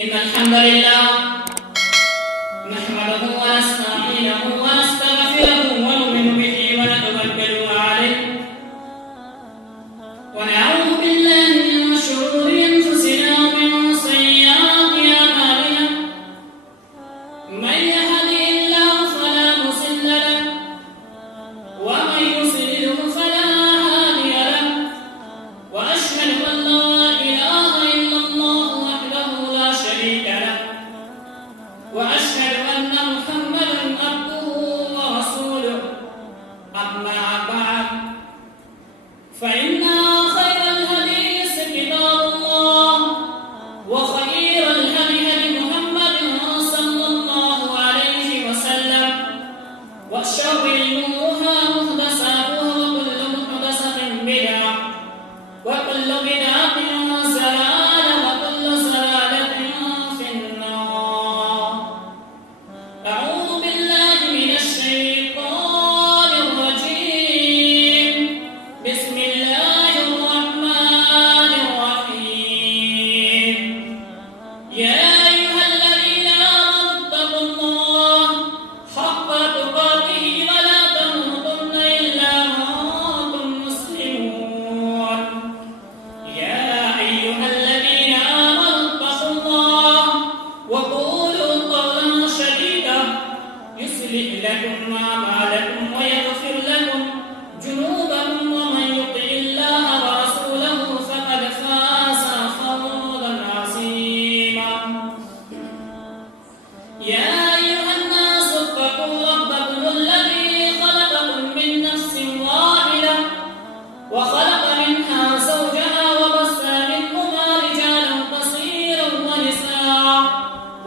إن الحمد لله نحمده ونستعينه ونستغفره ونؤمن به ونتوكل عليه ونعوذ بالله من شرور أنفسنا ومن سيئات أعمالنا من يهده الله فلا مضل له ومن يضلل فلا هادي له وأشهد أن لا إله إلا الله وحده لا شريك له وأشهد أن محمدا عبده ورسوله أما بعد فإن خير الحديث كتاب الله وخير الهدي هدي محمد صلى الله عليه وسلم وشر الأمور محدثاتها وكل محدثة بدعة وكل بدعة ضلالة وكل ضلالة في النار. أعوذ بالله من الشيطان الرجيم. بسم الله الرحمن الرحيم. يا أيها الذين آمنوا اتقوا الله حق تقاته ولا تموتن إلا وأنتم مسلمون. يا أيها الذين آمنوا اتقوا الله وقولوا قولا سديدا يصلح لكم أعمالكم ويغفر لكم ذنوبكم ومن يطع الله ورسوله فقد فاز فوزا عظيما. يا أيها الناس اتقوا ربكم الذي خلقكم من نفس واحدة وخلق منها زوجها وبث منهما رجالا كثيرا ونساء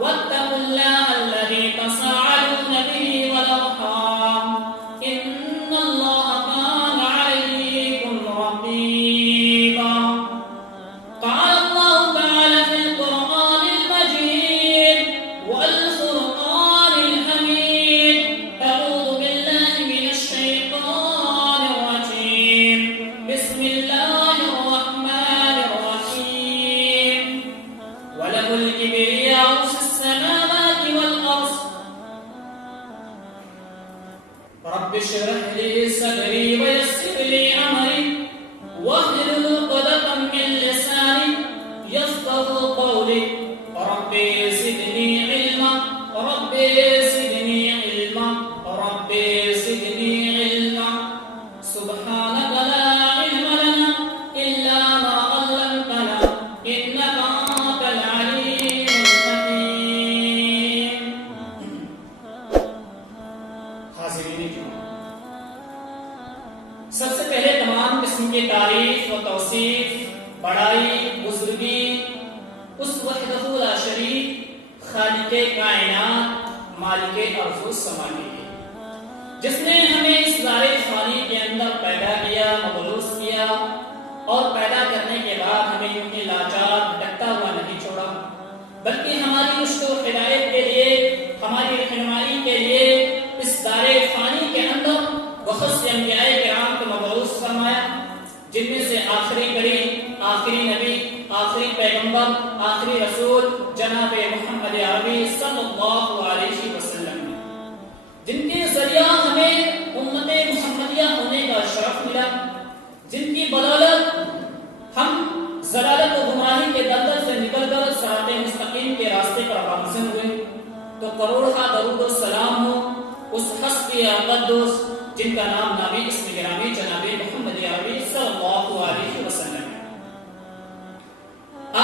واتقوا الله الذي تساءلون به والأرحام إن الله كان عليكم رقيبا. قال الله تعالى في القرآن المجيد والفرقان الحميد. أعوذ بالله من الشيطان الرجيم. بسم الله الرحمن الرحيم. وله الكبرياء في السماوات والأرض. رب اشرح لي صدري ويسر لي أمري واحلل عقدة من لساني يفقهوا قولي. رب زدني علما رب زدني علما رب زدني علما. سبحانك لا علم لنا إلا ما علمتنا إنك أنت العليم الحكيم. حاضرین کرام، سب سے پہلے تمام قسم کی تعریف و توصیف، بڑائی، بزرگی اس وحدہ لا شریک خالق کائنات مالک ارض و سما کی ہے، جس نے ہمیں اس دار فانی کے اندر پیدا کیا، مبعوث کیا اور پیدا کرنے کے بعد ہمیں یوں ہی لاچار بھٹکتا ہوا نہیں چھوڑا، بلکہ ہماری رشد و ہدایت کے لیے، ہماری رہنمائی کے لیے اس دار فانی کے اندر بہت سے انبیاء کرام کو مبعوث فرمایا، جن میں سے آخری کریم، آخری نبی، آخری پیغمبر، آخری رسول جناب محمد عربی صلی اللہ علیہ وسلم ہیں، جن کے ذریعہ ہمیں امت محمدیہ ہونے کا شرف ملا، جن کی بدولت ہم ضلالت و گمراہی کے دلدل سے نکل کر صراط مستقیم کے راستے پر گامزن ہوئے. تو کروڑہ درود و سلام ہو اس حسبی اقدس جن کا نام نامی اسم گرامی جناب محمد عربی صلی اللہ علیہ وسلم ہے.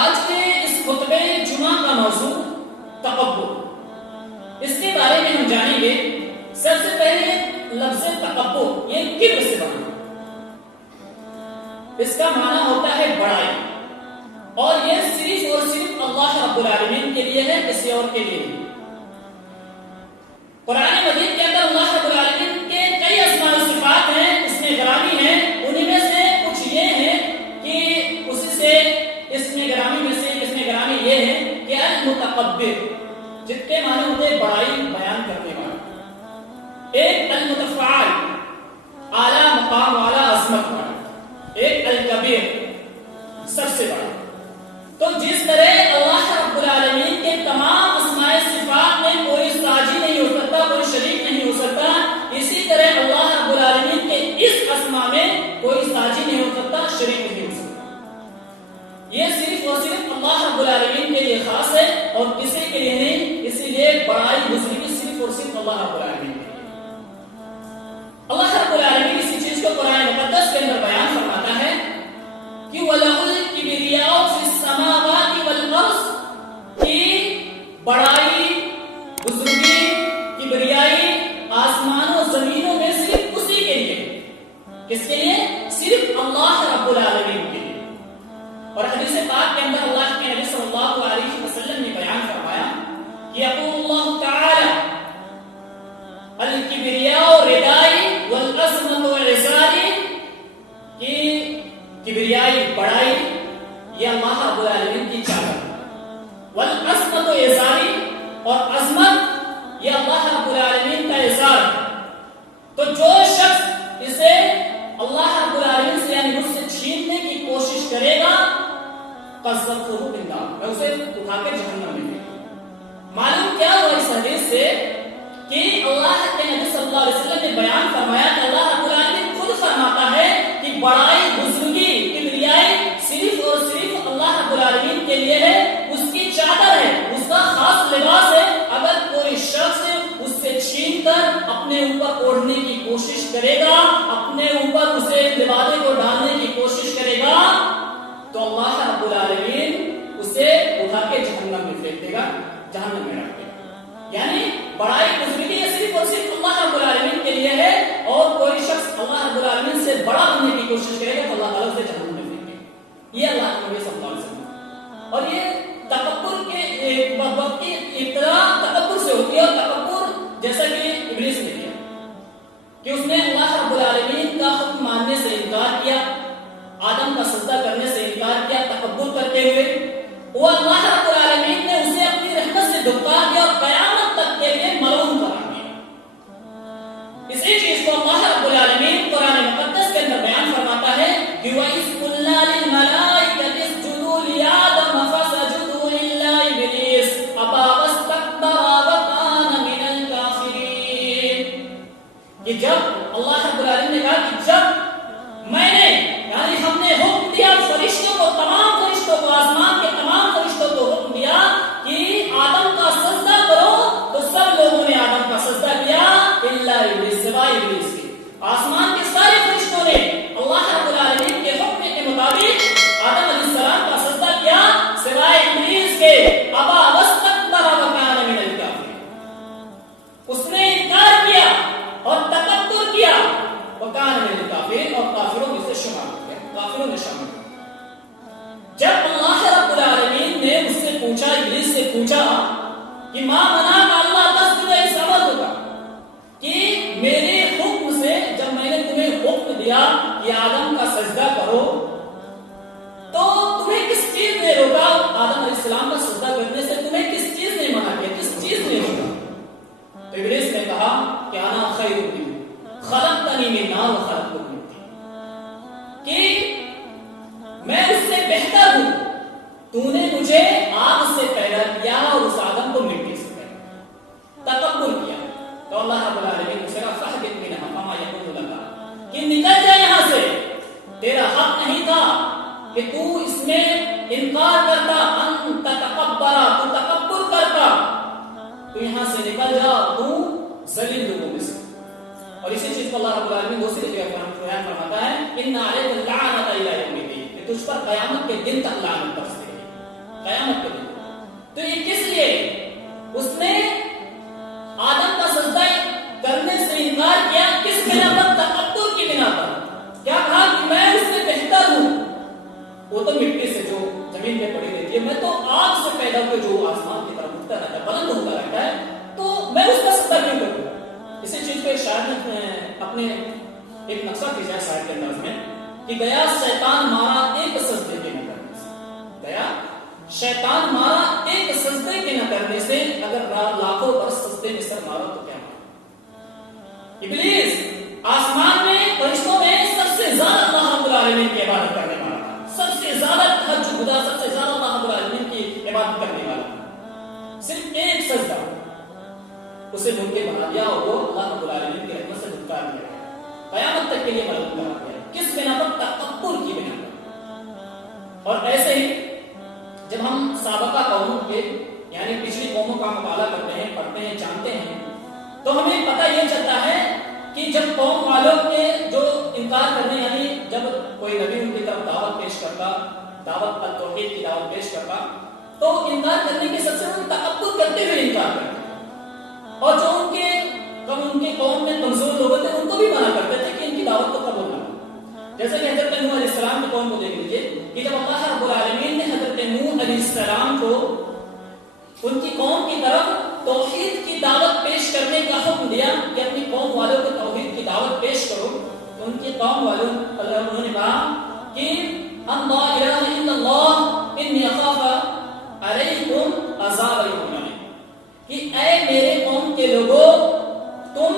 آج کے اس خطبہ جمعہ کا موضوع تکبر. اس کے بارے میں ہم جانیں گے. سب سے پہلے لفظ تکبر یہ کبر سے بنا، اس کا معنی ہوتا ہے بڑائی، اور یہ صرف اور صرف اللہ رب العالمین کے لیے ہے، کسی اور کے لیے نہیں. قرآن مجید کے اندر اللہ رب العالمین کے کئی اسماء و صفات ہیں، اس میں گرامی ہیں. انہی میں سے کچھ یہ ہیں کہ اسی سے اس میں گرامی میں سے اس میں گرامی یہ ہے کہ المتکبر، جس کے معنی ہوتے ہیں بڑائی بیان کرنے والا. ایک المتفعال، اعلیٰ مقام والا، عظمت والا. ایک الکبیر، سب سے بڑا. تو جس طرح اللہ رب العالمین العالمین کے لیے خاص ہے اور کسی کے لیے نہیں، اسی لیے بڑائی بزرگی صرف اور صرف اللہ رب العالمین کے لیے۔ اللہ رب العالمین اسی چیز کو قرآن مقدس کے اندر بیان فرماتا ہے کہ وَلَهُ الْكِبْرِيَاءُ فِي السَّمَاوَاتِ وَالْأَرْضِ، کہ بڑائی بزرگی کبریائی آسمانوں و زمینوں میں صرف اسی کے لیے، کس کے لیے؟ صرف اللہ رب العالمین کے لیے۔ اور حدیث پاک کے اندر اللہ کے نبی صلی اللہ علیہ وسلم نے بیان فرمایا کہ یقول اللہ تعالی الکبریاء ردائی والعظمت عزاری، کہ کبریائی بڑائی یہ اللہ رب العالمین کی چادر، والعظمت عزاری اور عظمت یہ اللہ رب العالمین کا اظہار ہے۔ تو جو شخص اسے اللہ رب العالمین سے یعنی مجھ سے چھیننے کی کوشش کرے گا قذفہ فی النار، میں اسے اٹھا کے جہنم میں پھینکوں گا۔ معلوم کیا ہوا اس حدیث سے کہ اللہ کے نبی صلی اللہ علیہ وسلم نے بیان فرمایا کہ اللہ رب العالمین خود فرماتا ہے کہ بڑائی بزرگی کبریائی صرف اور صرف اللہ رب العالمین کے لیے ہے، اس کی چادر ہے، اس کا خاص لباس ہے۔ اگر کوئی شخص اس سے چھین کر اپنے اوپر اوڑھنے کی کوشش کرے گا، اپنے اوپر اسے لبادے کو ڈالنے کی کوشش کرے گا، تو اللہ رب العالمین اسے اٹھا کے جہنم میں پھینک دے گا، جہنم میں رکھ دے گا۔ یعنی بڑائی بزرگی صرف اور صرف اللہ رب العالمین کے لیے ہے، اور کوئی شخص اللہ رب العالمین سے بڑا بننے کی کوشش کرے گا تو اللہ تعالیٰ اسے جہنم میں پھینک دے گا۔ یہ اللہ کے نبی صلی اللہ علیہ وسلم، اور یہ تکبر کے وقت کی ابتدا تکبر سے ہوتی ہے، اور تکبر جیسا کہ ابلیس نے کیا کہ اس نے اللہ رب العالمین کا حکم ماننے سے انکار کیا، آدم کا سجدہ کرنے سے انکار کیا تکبر کرتے ہوئے، وہ اللہ رب العالمین نے اسے اپنی رحمت سے دھکار دیا اور قیامت تک کے لیے ملعون قرار دیا۔ اسی چیز کو اللہ رب العالمین قرآن مقدس کے اندر بیان فرماتا ہے کہ وَإِذْ قُلْنَا لِلْمَلَائِكَةِ اسْجُدُوا لِآدَمَ فَسَجَدُوا إِلَّا إِبْلِيسَ أَبَى وَاسْتَكْبَرَ وَكَانَ مِنَ الْكَافِرِينَ، کہ جب اللہ رب العالمین نے کہا کہ جب میں نے یعنی ہم نے حکم دیا فرشتوں کو، تمام فرشتوں کو، آسمان کے تمام فرشتوں کو حکم دیا کہ آدم کا سجدہ کرو، تو سب لوگوں نے آدم کا سجدہ کیا الا ابلیس، سوائے ابلیس کے۔ آسمان کے سارے فرشتوں نے اللہ رب العالمین کے حکم کے مطابق آدم علیہ السلام کا سجدہ کیا سوائے ابلیس کے۔ ابا واستکبر وکان من الکافرین، اس نے انکار کیا اور تکبر کیا، وکان من الکافرین، اور کافروں میں سے شمار کیا، کافروں میں شامل کیا۔ جب اللہ رب العالمین نے اس سے پوچھا، ابلیس سے پوچھا کہ ما منعک اللہ تسجد اس عبد کا، کہ میرے حکم سے جب میں نے تمہیں حکم دیا کہ آدم کا سجدہ کرو تو تمہیں کس چیز نے روکا؟ آدم علیہ السلام کا سجدہ کرنے سے تمہیں کس چیز نے منع کیا، کس چیز نے روکا؟ تو ابلیس نے کہا کہ انا خیر منہ خلقتنی من نار وخلقتہ من طین، کہ میں اس سے بہتر ہوں، تو نے مجھے آگ سے پیدا کیا اور اس آدم کو مٹی سے پیدا، تکبر کیا۔ تو اللہ رب العالمین نے کہا فاہبط منہا فما یکون لک، کہ نکل جائے یہاں سے، تیرا حق نہیں تھا کہ تو اس میں انکار کرتا، ان تتکبر، تو تکبر کرتا، تو یہاں سے نکل جا، تو ذلیل لوگوں میں سے۔ اور اسی چیز کو اللہ رب العالمین دوسری جگہ بیان فرماتا ہے ان علیک اللعنۃ الی یوم الدین، کہ تجھ پر قیامت کے دن تک لعنت برسے گی، قیامت کے دن۔ تو یہ کس لیے؟ اس نے آدم کا سجدہ کرنے سے انکار کیا، کس بنا پر؟ تکبر کی بنا پر۔ کیا کہا کہ میں اس سے بہتر ہوں، وہ تو مٹی سے جو زمین پہ پڑی رہتی ہے، میں تو آگ سے پیدا ہوئے جو آسمان کی طرف اٹھتا رہتا ہے، بلند ہوتا رہتا ہے، تو میں اس کا سجدہ کیوں کروں؟ اسی چیز کو ایک شاعر نے اپنے ایک نقشہ کھینچا ہے شاعر کے انداز میں کہ گیا شیطان مارا ایک سجدے کے نہ کرنے سے، گیا شیطان مارا ایک سجدے کے نہ کرنے سے، اگر لاکھوں برس سجدے میں سر مارا تو کیا مارا؟ ابلیس آسمان میں فرشتوں میں سب سے زیادہ اللہ رب العالمین کی عبادت کرنے والا تھا، سب سے زیادہ تہجد گزار، سب سے زیادہ اللہ رب العالمین کی عبادت کرنے والا تھا۔ صرف ایک سجدہ اسے منکر بنا دیا اور وہ اللہ رب العالمین کی رحمت سے دھتکار دیا گیا، قیامت تک کے لیے ملعون کرا دیا۔ کس بنا پر؟ تکبر کی بنا پر۔ اور ایسے ہی جب ہم سابقہ قوموں کے یعنی پچھلی قوموں کا مطالعہ کرتے ہیں، پڑھتے ہیں، جانتے ہیں تو ہمیں پتہ یہ چلتا ہے کہ جب قوم والوں کے جو انکار کرنے یعنی جب کوئی نبی ان کی طرف دعوت پیش کرتا، دعوت التوحید کی دعوت پیش کرتا تو انکار کرنے کے سب سے وہ تکبر کرتے ہوئے انکار کرتے، اور جو ان کے قوم میں کمزور لوگ تھے ان کو بھی منع کرتے تھے کہ ان کی دعوت کو قبول نہ کرو۔ جیسے کہ حضرت نوح علیہ السلام کی قوم کو دیکھ لیجیے کہ جب اللہ رب العالمین نے حضرت نوح علیہ السلام کو ان کی قوم کی طرف توحید کی دعوت پیش کرنے کا حکم دیا کہ اپنی قوم والوں کو توحید کی دعوت پیش کرو، تو ان کی قوم والوں انہوں نے کہا کہ اللہ الہ الا اللہ انی اخاف علیکم عذاب یوم عظیم، کہ اے میرے قوم کے لوگوں تم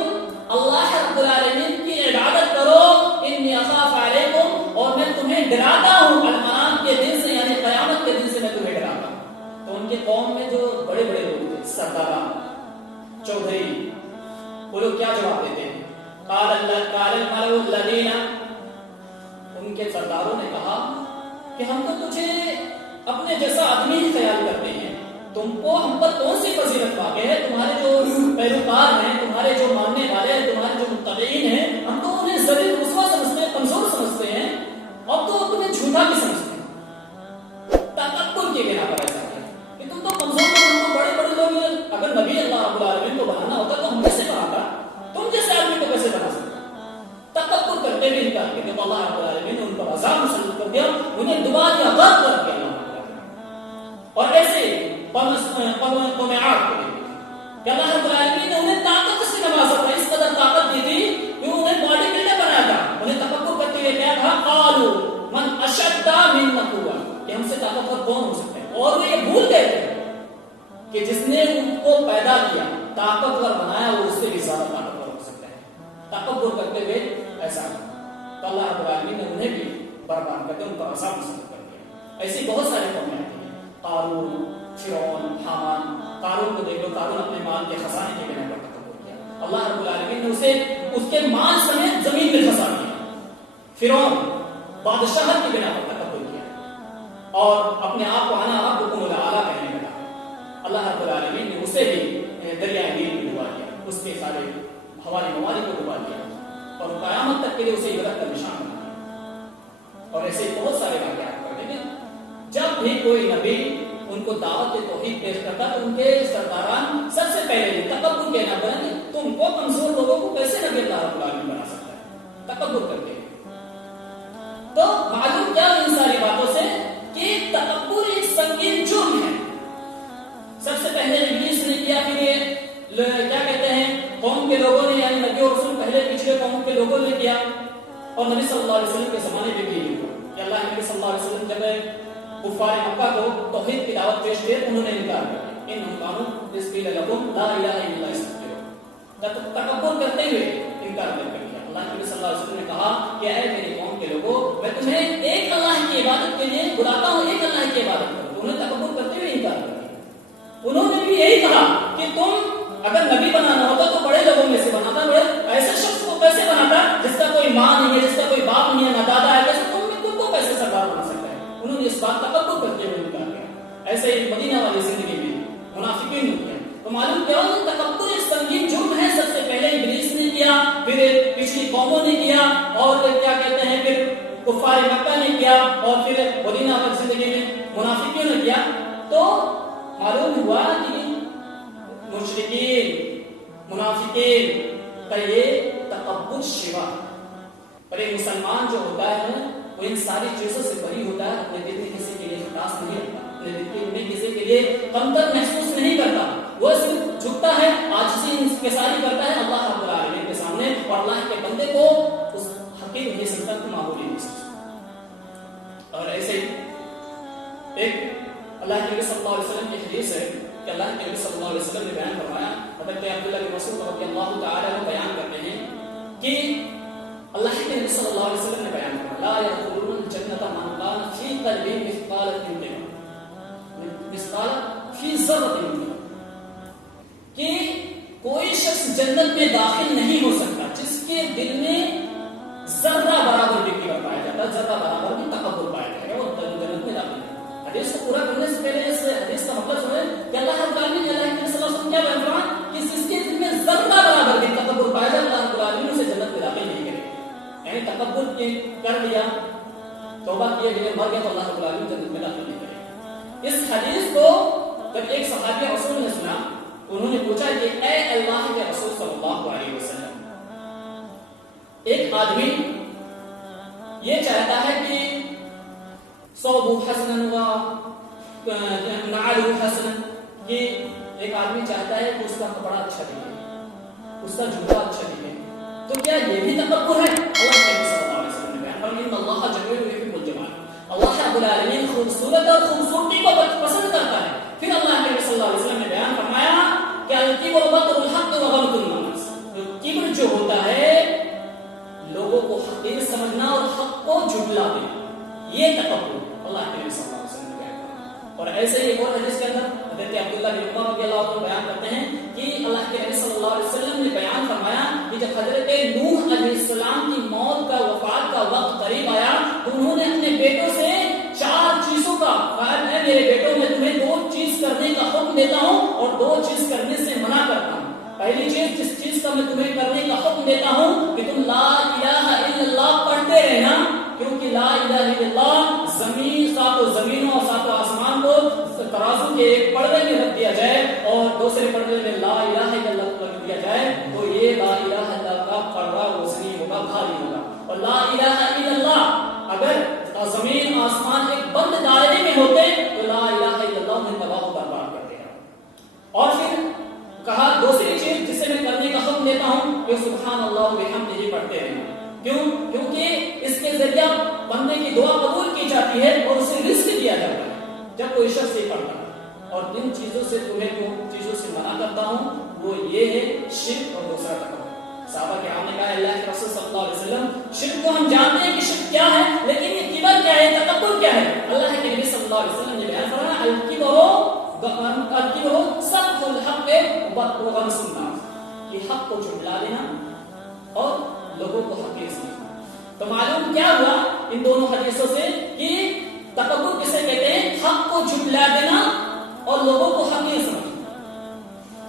اللہ رب العالمین کی عبادت کرو، انی اخاف علیکم، اور میں تمہیں ڈراتا ہوں المنام کے دن سے یعنی قیامت کے دن سے میں تمہیں ڈراتا ہوں۔ تو ان کے قوم میں جو بڑے بڑے لوگ تھے، سردار، چودھری، وہ لوگ کیا جواب دیتے ہیں؟ قال الملأ الذین، ان کے سرداروں نے کہا کہ ہم تو تجھے اپنے جیسا آدمی ہی خیال کرتے ہیں، تم کو ہم پر کون سی فضیلت واقع ہے؟ تمہارے جو پیروکار ہیں، تمہارے جو ماننے والے ہیں، تمہارے جو متبعین ہیں، ہم تو انہیں ذلیل رسوا سمجھتے ہیں، کمزور سمجھتے ہیں، اور تو تمہیں جھوٹا بھی سمجھتے ہیں۔ تکبر کی بنا پر ایسا ہے کہ تم تو کمزور ہو، ہم تو بڑے بڑے لوگ ہیں، اگر نبی اللہ رب العالمین کو بنانا ہوتا تو ہم کیسے بناتا؟ تم جیسے آدمی کو کیسے بنا سکتا؟ تکبر کرتے ہوئے انکار کیا کہ اللہ رب العالمین نے ان پر عذاب مسلط کر دیا، انہیں دبا دیا، غرق کر دیا۔ اور ایسے قومعات کو کہ اللہ رب العالمین نے انہیں طاقت سے نوازا تھا، اس قدر طاقت دی تھی کہ انہیں باڈی بلڈر بنایا تھا۔ انہیں تفکر کرتے ہوئے کیا تھا؟ قالوا من اشد منا قوة، کہ ہم سے طاقتور کون ہو سکتا ہے؟ اور وہ یہ بھول گئے تھے کہ جس نے ان کو پیدا کیا، طاقتور بنایا، وہ اس سے بھی زیادہ طاقتور ہو سکتا ہے۔ تکبر کرتے ہوئے ایسا تو اللہ رب العالمین نے انہیں بھی برباد کر کے ان پر عذاب مسلط کر دیا۔ ایسی بہت ساری قومیں آتی ہیں، قارون، فرعون، حامان۔ قارون کو دیکھ لو، قارون اپنے مال کے خزانے کی بنا پر تکبر کیا، اللہ رب العالمین نے اسے اس کے مال سمیت زمین میں خسا دیا۔ فرعون بادشاہت کی بنا پر تکبر کیا اور اپنے آپ کو انا ربکم الاعلی کہنے لگا، اللہ رب العالمین نے اسے بھی دریائے نیل میں ڈبا دیا، اس کے سارے حوالی ممالک کو ڈبا دیا اور قیامت تک کے لیے اسے عبرت کا نشان بنا دیا۔ اور ایسے بہت سارے واقعات پڑھتے ہیں، جب بھی کوئی نبی ان کو دعوت توحید پیش کرتا تو ان کے سرداران سب سے پہلے تکبر کہنا پڑا کہ تم کو کمزور لوگوں کو کیسے نبی اللہ رب العالمین بنا سکتا ہے؟ تکبر کرتے ہیں۔ تو معلوم کیا ان ساری باتوں سے کہ تکبر ایک سنگین جرم ہے۔ سب سے پہلے ابلیس نے کیا، پھر یہ کیا کہتے ہیں قوم کے لوگوں نے یعنی نبی اور رسول پہلے پچھلے قوم کے لوگوں نے کیا، اور نبی صلی اللہ علیہ وسلم کے زمانے میں بھی یہ ہوا کہ اللہ نبی صلی اللہ علیہ وسلم جب کفار مکہ کو توحید کی دعوت پیش کی انہوں نے انکار کیا، انہم قالوا قیل لهم لا الہ الا اللہ استغفروا، تکبر کرتے ہوئے انکار کر دیا۔ اللہ نبی صلی اللہ علیہ وسلم نے کہا کہ اے میری قوم کے لوگوں، میں تمہیں ایک اللہ کی عبادت کے لیے بلاتا ہوں، ایک اللہ کی عبادت کرو۔ انہوں نے تکبر کرتے ہوئے انکار کر دیا۔ انہوں نے بھی یہی کہا کہ تم اگر نبی بنانا ہوتا تو بڑے لوگوں میں سے بناتا، بڑے ایسے شخص کو کیسے بناتا جس کا کوئی ماں نہیں ہے، جس کا کوئی باپ نہیں ہے، نہ دادا ہے، کیسے تم کو کیسے سردار بنا سکتا ہے؟ انہوں نے اس بات کا تکبر کرتے ہوئے انکار کیا۔ ایسے ہی مدینہ والی زندگی میں منافقین ہوتے ہیں، تو معلوم کیا ہو تکبر ایک سنگین جرم ہے۔ سب سے پہلے ابلیس نے کیا، پھر پچھلی قوموں نے کیا، اور کیا کہتے ہیں پھر کفار مکہ نے کیا، اور پھر مدینہ والی زندگی میں منافقین نے کیا۔ تو معلوم ہوا کہ مشرکین، منافقین کا یہ تکبر شوا، اور ایک مسلمان جو ہوتا ہے وہ ان ساری چیزوں سے بری ہوتا ہے، اپنے دل میں کسی کے لیے خطاس نہیں رکھتا، اپنے دل میں کسی کے لیے کمتر محسوس نہیں کرتا، وہ صرف جھکتا ہے، عاجزی انکساری کرتا ہے اللہ رب العالمین کے سامنے، اور اللہ کے بندے کو اس حقیر نہیں سمجھتا تو معمولی نہیں سمجھتا۔ اور ایسے ایک اللہ کے نبی صلی اللہ علیہ وسلم کی حدیث ہے کہ اللہ کے نبی صلی اللہ علیہ وسلم نے بیان فرمایا، حضرت عبداللہ بن مسعود رضی اللہ تعالی عنہ بیان کرتے ہیں کہ اللہ کے نبی صلی اللہ علیہ وسلم نے بیان فرمایا لا يدخلون الجنة من كان في قلبه مثقال في ذرة کہ کوئی شخص جنت میں داخل نہیں ہو سکتا جس کے دل میں ذرہ برابر بھی کبر پایا جاتا ہے، ذرہ برابر بھی تکبر پایا جائے گا، وہ جنت میں داخل ہے۔ حدیث کو پورا کرنے سے پہلے اس حدیث کو جب ایک صحابی رسول نے سنا انہوں نے پوچھا کہ اے اللہ کے رسول صلی اللہ علیہ وسلم، ایک آدمی یہ چاہتا ہے کہ صوبہ حسن و نعلہ حسن، کہ ایک آدمی چاہتا ہے کہ اس کا کپڑا اچھا دکھے، اس کا جوتا اچھا دکھے، تو کیا یہ بھی تکبر ہے؟ اللہ کے نبی صلی اللہ علیہ وسلم نے بیان فرمایا ان اللہ جمیل یحب الجمال، اللہ رب العالمین خوبصورت اور خوبصورتی کو پسند کرتا ہے۔ پھر اللہ کے نبی صلی اللہ علیہ وسلم نے بیان فرمایا کہ الکبر بطر الحق و غمط الناس، کبر جو ہوتا ہے لوگوں کو حقیر سمجھنا اور حق کو جھٹلا دینا، یہ تکبر اللہ کے نبی صلی اللہ علیہ وسلم نے بیان فرمایا۔ اور ایسے ہی ایک اور حدیث کے اندر حضرت عبداللہ بن عمر رضی اللہ عنہ بیان کرتے ہیں کہ اللہ کے نبی صلی اللہ علیہ وسلم نے بیان فرمایا کہ جب حضرت نوح علیہ السلام کی موت کا وفات کا وقت قریب آیا تو انہوں نے اپنے بیٹوں سے 4 چیزوں کا کہا ہے میرے بیٹوں میں تمہیں 2 چیز کرنے کا حکم دیتا ہوں اور 2 چیز کرنے سے منع کرتا ہوں۔ پہلی چیز جس چیز کا میں تمہیں کرنے کا حکم دیتا ہوں کہ تم لا الہ الا اللہ پڑھتے رہنا، کیونکہ لا الہ الا اللہ ساتوں زمینوں اور ساتوں آسمان کو ترازو کے ایک پردے میں رکھ دیا جائے اور دوسرے پردے میں لا الہ الا اللہ رکھ دیا جائے تو یہ لا الہ الا اللہ کا پردہ وزنی ہوگا، بھاری ہوگا۔ اور لا الہ الا اللہ اگر زمین آسمان ایک بند دائرے میں ہوتے تو لا الہ الا اللہ انہیں تباہ و برباد کر دے گا۔ اور پھر کہا دوسری چیز جسے میں کرنے کا حکم دیتا ہوں کہ سبحان اللہ و بحمدہ پڑھتے رہنا، کیونکہ اس کے ذریعہ بندے کی دعا قبول کی جاتی ہے اور اسے رزق دیا جاتا ہے جب کوئی شخص یہ پڑھتا ہے۔ اور جن چیزوں سے تمہیں 2 چیزوں سے منع کرتا ہوں وہ یہ ہے شرک اور دوسرا تکبر۔ صحابہ کرام نے کہا اللہ کے رسول صلی اللہ علیہ وسلم شرک کو ہم جانتے ہیں کہ شرک کیا ہے، لیکن یہ کبر کیا ہے، تکبر کیا ہے؟ اللہ کے نبی صلی اللہ علیہ وسلم نے بیان فرمایا الکبر سفح الحق و غمط الناس، یہ حق کو جھٹلا دینا اور لوگوں کو حقیر سمجھنا۔ تو معلوم کیا ہوا ان دونوں حدیثوں سے کہ تکبر کسے کہتے ہیں؟ حق کو جھٹلا دینا اور لوگوں کو حقیر سمجھنا۔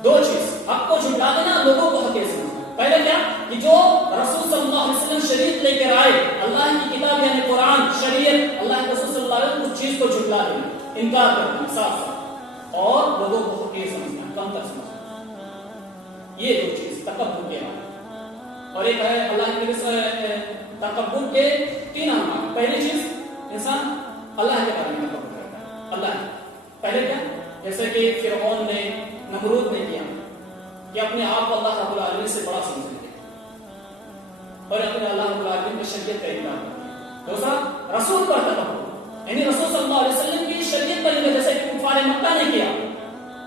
2 چیز، حق کو جھٹلا دینا، لوگوں کو حقیر سمجھنا۔ پہلے کیا کہ جو رسول صلی اللہ علیہ وسلم شریعت لے کر آئے، اللہ کی کتاب یعنی قرآن شریعت، اللہ کے رسول صلی اللہ علیہ وسلم اس چیز کو جھٹلا دینا، انکار کرنا صاف صاف، اور لوگوں کو حقیر سمجھنا، کم تر سمجھنا، یہ 2 چیز تکبر کے بارے۔ اور ایک ہے اللہ کے تکبر کے 3 انواع۔ پہلی چیز انسان اللہ کے بارے میں تکبر کرتا ہے، اللہ پہلے کیا جیسے کہ فرعون نے، نمرود نے کیا کہ اپنے آپ کو اللہ رب العالمین سے بڑا سمجھتے اور اپنے اللہ رب العالمین کی شریعت کا انکار کرتے۔ دوسرا رسول پر تکبر، یعنی رسول صلی اللہ علیہ وسلم کی شریعت پر انکار، جیسے کہ کفار مکہ نے کیا،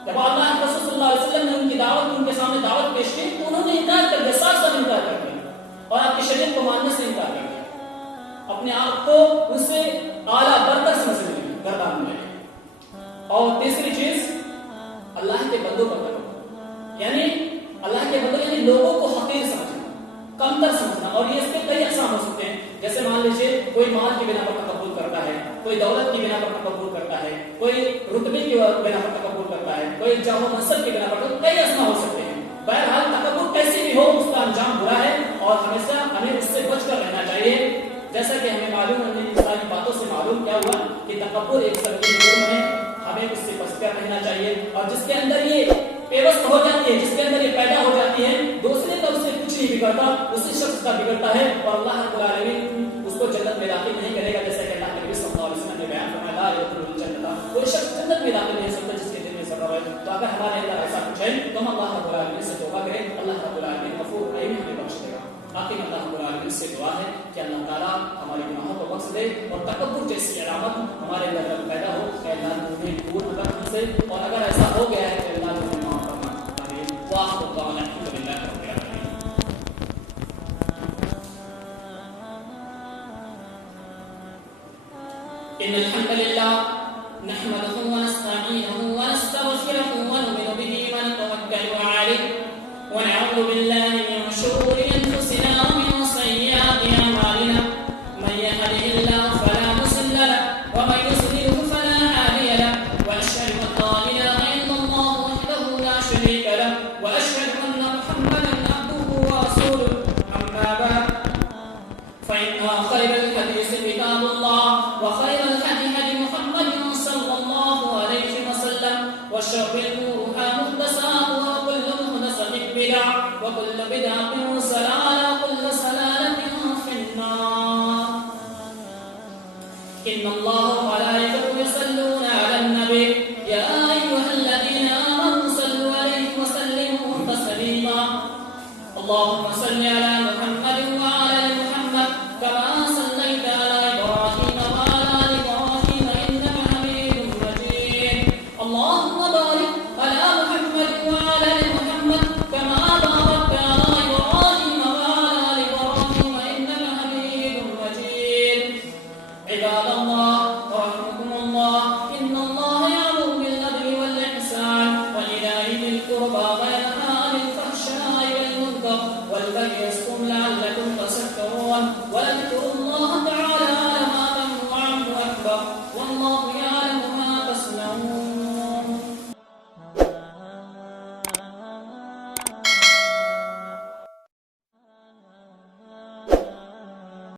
جب اللہ کے رسول صلی اللہ علیہ وسلم نے ان کی دعوت، ان کے سامنے دعوت پیش کی تو انہوں نے انکار کر دیا، صاف صاف انکار کر دیا اور آپ کی شریعت کو ماننے سے انکار کر دیا، اپنے آپ کو اس سے اعلیٰ برتر سمجھنے لگے، گردان میں لگے۔ اور تیسری چیز اللہ کے بندوں پر تکبر، یعنی اللہ کے بندوں یعنی لوگوں کو حقیر سمجھنا، کمتر سمجھنا۔ اور یہ اس کے کئی اقسام ہو سکتے ہیں، جیسے مان لیجیے کوئی مال کی بنا پر تکبر کرتا ہے، کوئی دولت کی بنا پر تکبر کرتا ہے، کوئی رتبے کی بنا پر تکبر کرتا ہے، کوئی جاہ و منصب کی بنا پر، کئی اقسام ہو سکتے ہیں۔ بہرحال تکبر کیسی بھی ہو اس کا انجام برا ہے اور ہمیشہ ہمیں اس سے بچ کر رہنا چاہیے۔ جیسا کہ ہمیں معلوم ہے، ان ساری باتوں سے معلوم کیا ہوا کہ تکبر ایک سنگین جرم ہے، ہمیں اس سے بچ کر رہنا چاہیے۔ اور جس کے اندر یہ پیوست ہو جاتی ہے، جس کے اندر یہ پیدا ہو جاتی ہے، دوسرے کا اس سے کچھ نہیں بگڑتا، اسی شخص کا بگڑتا ہے اور اللہ رب العالمین اس کو جنت میں داخل نہیں کرے گا، جیسا کہ اللہ کے نبی صلی اللہ علیہ وسلم نے بیان فرمایا لا يدخل الجنہ، کوئی شخص جنت میں داخل نہیں سکتا جس کے دل میں ذرہ ہے۔ تو اگر ہمارے اندر ایسا کچھ ہے تو ہم اللہ رب العالمین سے توبہ کریں، اللہ رب العالمین غفور رحیم ہمیں بخش دے گا۔ باقی اللہ رب العالمین سے دعا ہے کہ اللہ تعالیٰ ہمارے گناہوں کو بخش دے اور تکبر جیسی علامت ہمارے اندر پیدا ہو کہ اللہ انہیں دور کر ہم سے، اور اگر ایسا ہو گیا ہے تو اللہ انہیں معاف کرنا۔ آمین۔ وآخر دعوانا الحمد للہ رب العالمین۔ إن الحمد لله نحمده ونستعينه ونستغفره ونؤمن به ونتوكل عليه ونعوذ بالله من شرور أنفسنا ومن سيئات أعمالنا من يهده الله فلا مضل له ومن يضلل فلا هادي له وأشهد أن لا وشر الأمور محدثاتها وكل محدثة بدعة وكل بدعة ضلالة وكل ضلالة في النار. إن الله وملائكته يصلون على النبي يا أيها الذين آمنوا صلوا عليه وسلموا تسليما. اللهم صل على محمد وعلى آل محمد كما صليت على إبراهيم وعلى آل إبراهيم إنك حميد مجيد. اللهم بارك على محمد وعلى آل محمد كما باركت على إبراهيم وعلى آل إبراهيم إنك حميد مجيد. عباد